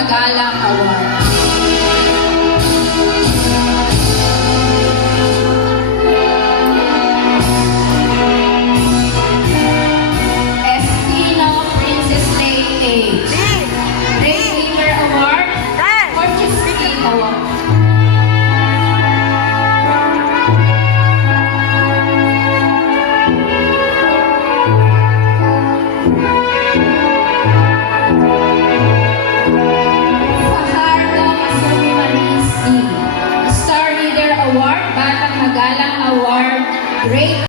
Magalang Award. Estino Princess Lay Age. Ray Weaver Award. Fortune City Award. Star Leader Award, Batang Magalang Award, Great